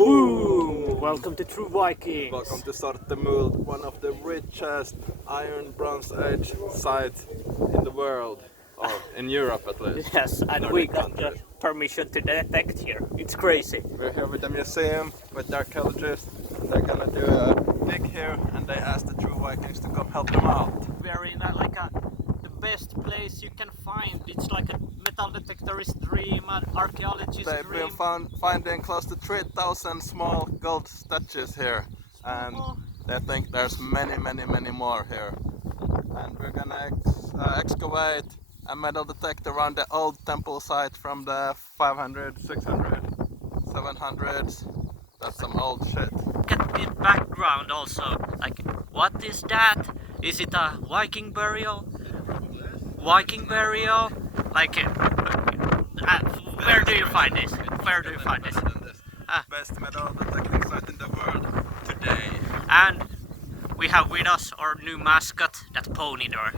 Boom! Welcome to True Vikings. Welcome to Sorte Muld, one of the richest iron bronze age sites in the world, or in Europe at least. Yes, and Nordic we got the countries. permission to detect here. It's crazy. We're here with the museum, with the archaeologists. They're gonna do a dig here, and they asked the True Vikings to come help them out. We're in the best place you can find. It's like a metal detectorist dream, an archaeologist They've dream. been finding close to 3,000 small gold statues here, and they think there's many more here. And we're gonna excavate a metal detector around the old temple site from the 500, 600, 700s. That's some old shit. Look at the background also. Like, what is that? Is it a Viking burial? Viking burial? Like, where do you find this? Where do you find this? Best metal detecting site in the world today. And we have with us our new mascot, that pony there.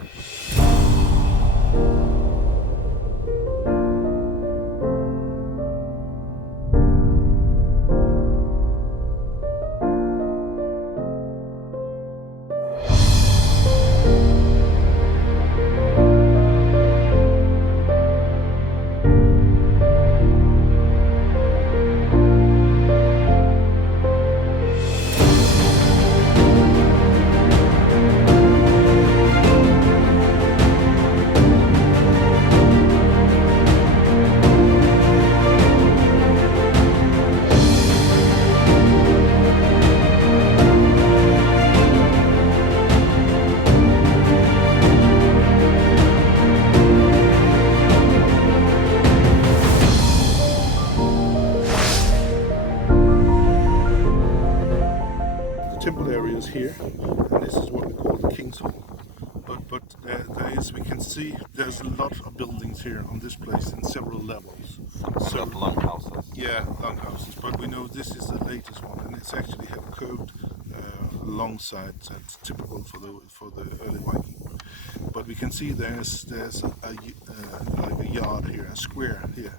Temple area is here, and this is what we call the King's Hall. But there is, we can see there's a lot of buildings here on this place in several levels. So long houses. Yeah, long houses. But we know this is the latest one, and it's actually have curved long sides. That's typical for the early Viking. But we can see there's like a yard here, a square here,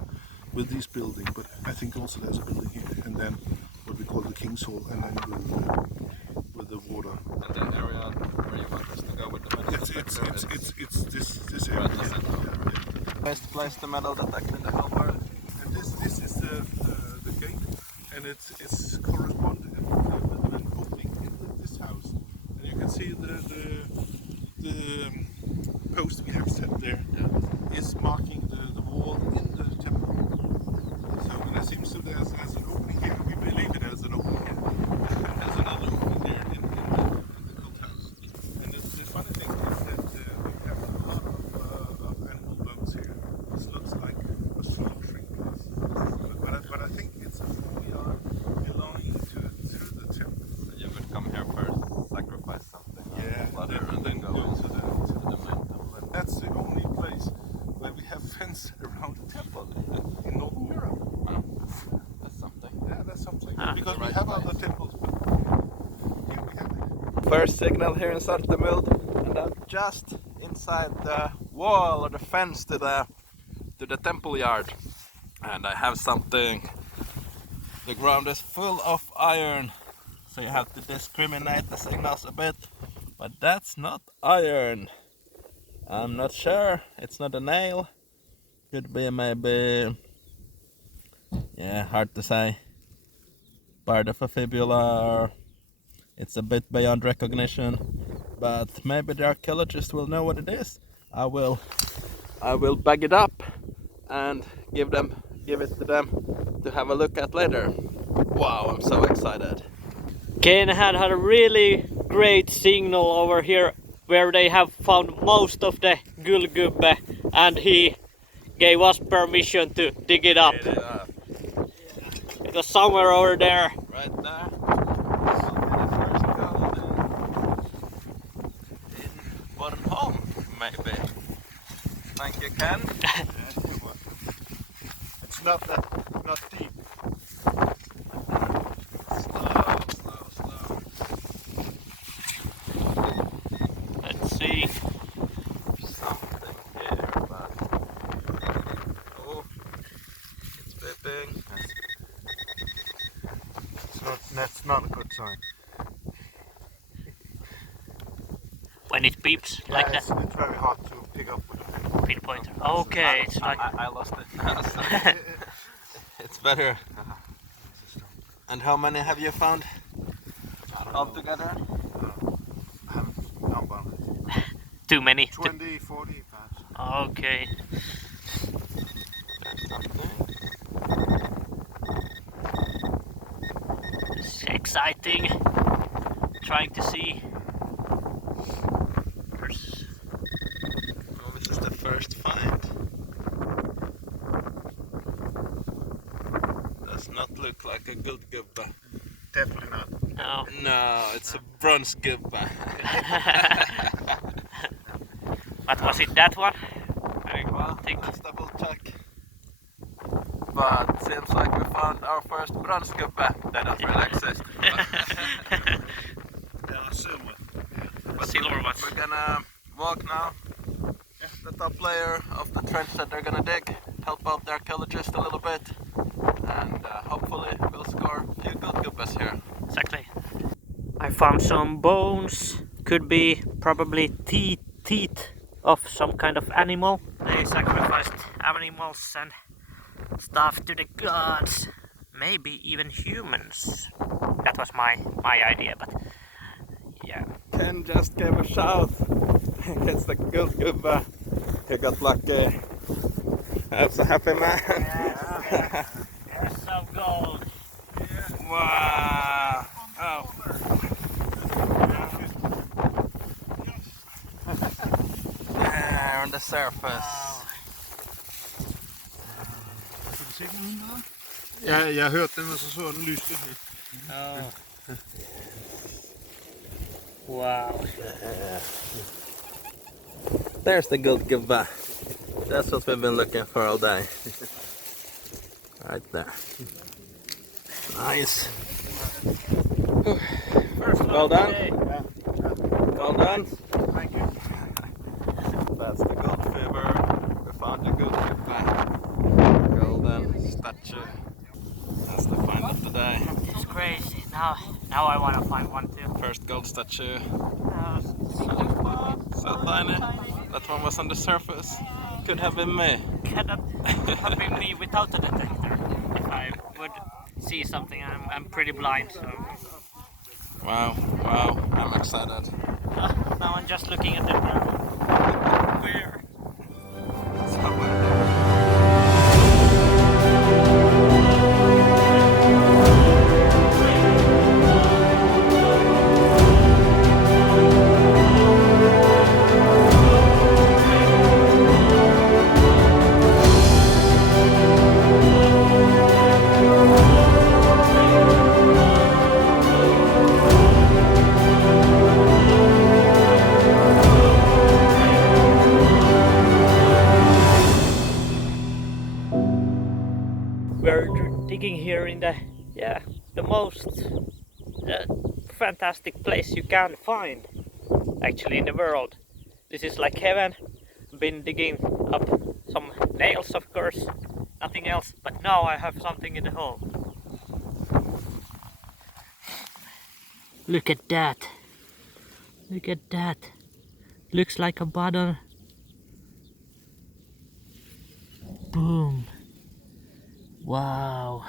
with these buildings. But I think also there's a building here, and then what we call the King's Hall, and then with the water. And the area where you want us to go with the metal detector, It's this area. Yeah. best place to metal detect in the whole world. And this is the gate, and it's corresponding with an opening in this house. And you can see the post we have set there is marking the wall in the temple. So when it seems to there's an opening here, we believe it has an opening here. And there's another opening there in the cult house. And the funny thing is that we have a lot of animal bones here. This looks like a slaughtering place. But I think we are belonging to the temple. So you would come here first, sacrifice something, And then go to the main temple. And that's the only place where we have fence around the temple in Northern Europe. That's something. Yeah, that's something. Ah. Because we Right have place. other temples, but here we have it. First signal here in Sorte Muld, and I'm just inside the wall or the fence to the temple yard. And I have something. The ground is full of iron, so you have to discriminate the signals a bit. But that's not iron. I'm not sure. It's not a nail. Could be maybe, hard to say. Part of a fibula, or it's a bit beyond recognition. But maybe the archaeologist will know what it is. I will bag it up and give it to them to have a look at later. Wow, I'm so excited. Kenn had a really great signal over here where they have found most of the Gulgubber, and he gave us permission to dig it up. It was somewhere over there. Right there. The first colony in Bornholm, maybe. Thank you, Kenn. It's not deep. Slow. Let's see. Something here, but it's beeping. That's not a good sign. When it beeps like It's that. very hard to pick up with a Pinpointer. Okay, it's like. I lost it. It's better. And how many have you found altogether? Too many. $20, $40 perhaps. Okay. There's something. It's exciting. Trying to see. Oh, this is the first find. Does not look like a Gulgubber. Definitely not. No. No, it's a Bornholmske. But was it that one? Well, let's double check. But seems like we found our first Bornholmske. They don't really exist. They are silver. But Silver ones. we're gonna walk now. The top layer of the trench that they're gonna dig. Help out the archaeologists a little bit. And hopefully we'll score a few Gulgubbers here. Exactly. I found some bones. Could be probably teeth of some kind of animal. They sacrificed animals and stuff to the gods. Maybe even humans. That was my idea, but yeah. Kenn just gave a shout against the Gulgubber. He got lucky. That's a happy man. There's some gold. Wow! Oh. There on the surface. Ja, jeg hørte den, og så den lyste. Oh. Wow. There's the Gulgubber. That's what we've been looking for all day. Right there. Nice. Well done. Well done. Thank you. That's the gold fever. We found the Gulgubber. Golden statue. That's the find of the day. It's crazy. Now I want to find one too. First gold statue. So tiny. That one was on the surface. Could have been me. Cannot have been me without a detector. If I would see something, I'm pretty blind, so. Wow, I'm excited. Now I'm just looking at the ground. Where? We're digging here in the most fantastic place you can find actually in the world. This is like heaven. Been digging up some nails, of course, nothing else, but now I have something in the hole. Look at that. Look at that. Looks like a button. Boom. Wow.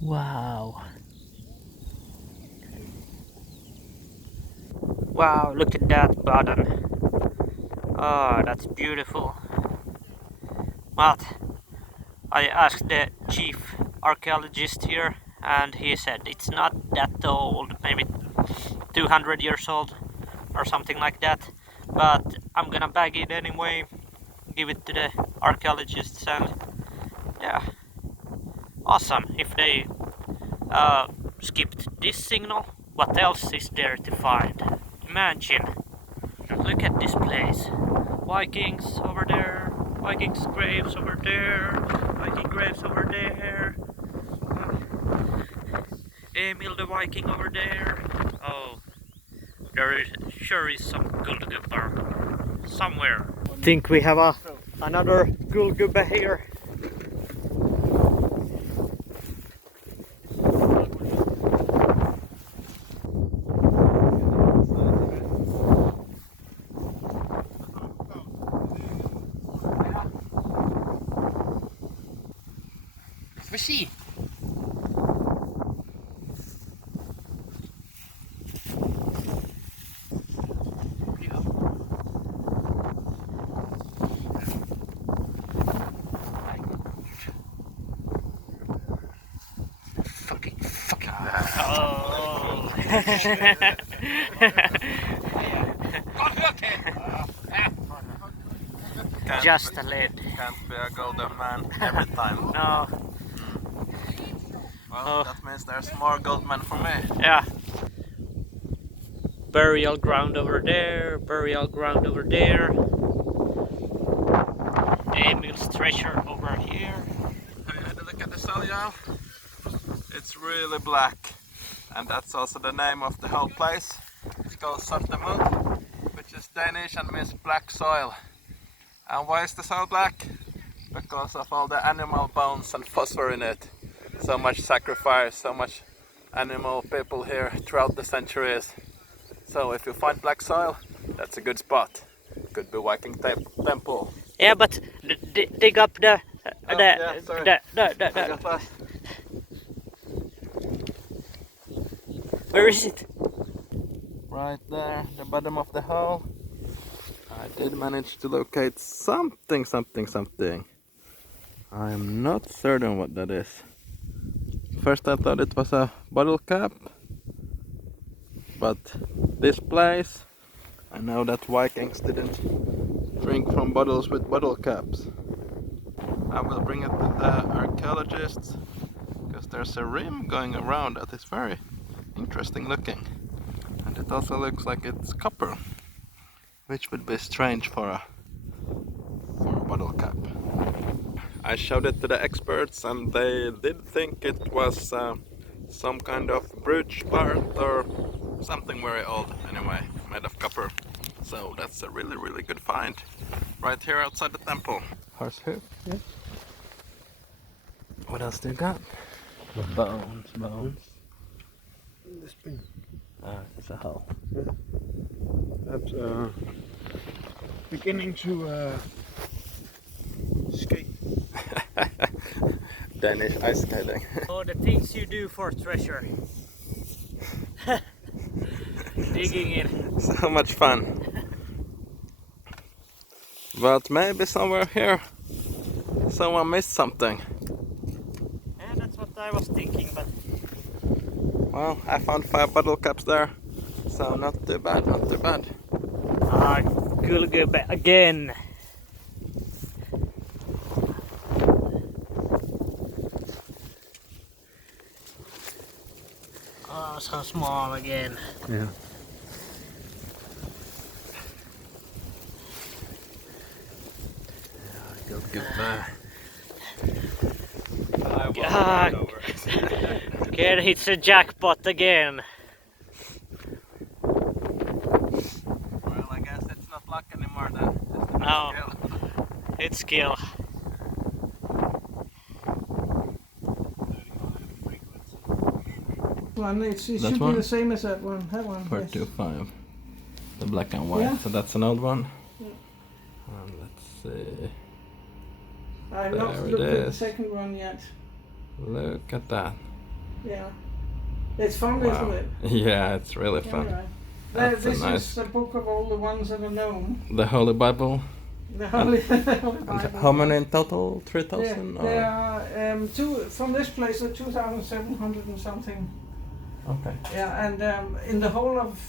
Wow. Wow, look at that button. Oh, that's beautiful. But I asked the chief archaeologist here and he said it's not that old, maybe 200 years old or something like that. But I'm gonna bag it anyway, give it to the archaeologists, and yeah, awesome. If they skipped this signal, what else is there to find? Imagine, look at this place. Vikings over there, Vikings graves over there, Viking graves over there, Emil the Viking over there. Oh, there is sure is some Gulgubber somewhere. I think we have another Gulgubber here. vi se? Just a lid. Can't be a golden man every time. No. Well, that means there's more gold men for me. Yeah. Burial ground over there, burial ground over there. Emil's treasure over here. Have you had a look at the soil, Jarl? It's really black. And that's also the name of the whole place. It's called Sorte Muld, which is Danish and means black soil. And why is the soil black? Because of all the animal bones and phosphor in it. So much sacrifice, so much animal people here throughout the centuries. So if you find black soil, that's a good spot. Could be Viking temple. Yeah, but dig up the Where is it? Right there, the bottom of the hole. I did manage to locate something. I'm not certain what that is. First I thought it was a bottle cap, but this place, I know that Vikings didn't drink from bottles with bottle caps. I will bring it to the archaeologists, because there's a rim going around that is very interesting looking. And it also looks like it's copper, which would be strange for a bottle cap. I showed it to the experts and they did think it was some kind of brooch part or something very old anyway, made of copper. So that's a really good find right here outside the temple. Horse hoof, yeah. What else do you got? Bones. The spring. It's a hole. Yeah. That's beginning to skate. Danish ice skating. Oh, the things you do for treasure. Digging in. So much fun. But maybe somewhere here someone missed something. Yeah, that's what I was thinking, but Well, I found 5 bottle caps there, so not too bad. Gulgubber again. Oh, so small again. Yeah. Gulgubber. Kenn hits a jackpot again. Well, I guess it's not luck anymore then. No, Skill. it's skill. It should That be one? the same as that one. That one. Yes. 425. The black and white. Yeah. So that's an old one. Yeah. And let's see. I've There not it looked at the is. second one yet. Look at that. Yeah. It's fun, isn't it? Yeah, it's really fun. Anyway. That's This a nice. is a book of all the ones that are known. The Holy Bible. The Holy, Holy And Bible. how many in total? Yeah, 3,000? there are from this place 2,700 and something. Okay. Yeah, and in the whole of,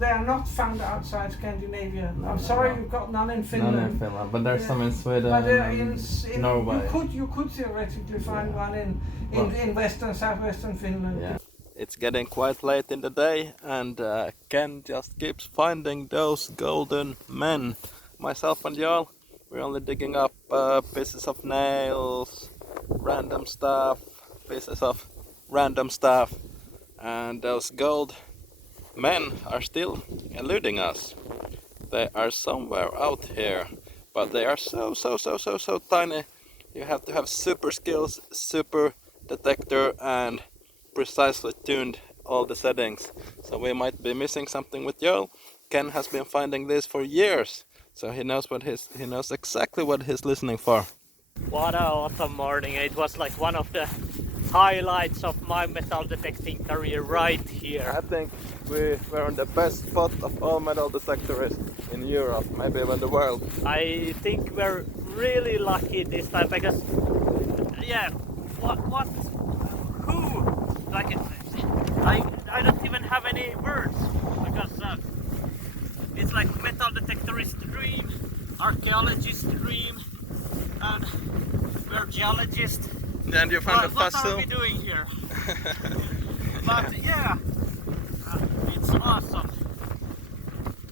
they are not found outside Scandinavia. No, I'm no, sorry, no. you've got none in Finland. None in Finland, but there's Yeah. some in Sweden But and in Norway. you could theoretically find one Well- in western, southwestern Finland. Yeah. It's getting quite late in the day and Ken just keeps finding those golden men. Myself and Jarl, we're only digging up pieces of nails, random stuff, pieces of random stuff. And those gold men are still eluding us. They are somewhere out here, but they are so tiny. You have to have super skills, super detector and precisely tuned all the settings. So we might be missing something with Jarl. Ken has been finding this for years, so he knows exactly what he's listening for. What a autumn morning. It was like one of the highlights of my metal detecting career right here. I think we were on the best spot of all metal detectors in Europe, maybe even the world. I think we're really lucky this time because, yeah, who? Like, I don't even have any words because it's like metal detectorist dream, archaeologist dream, and we're geologists. And you found a What fossil. are we doing here? But yeah, it's awesome.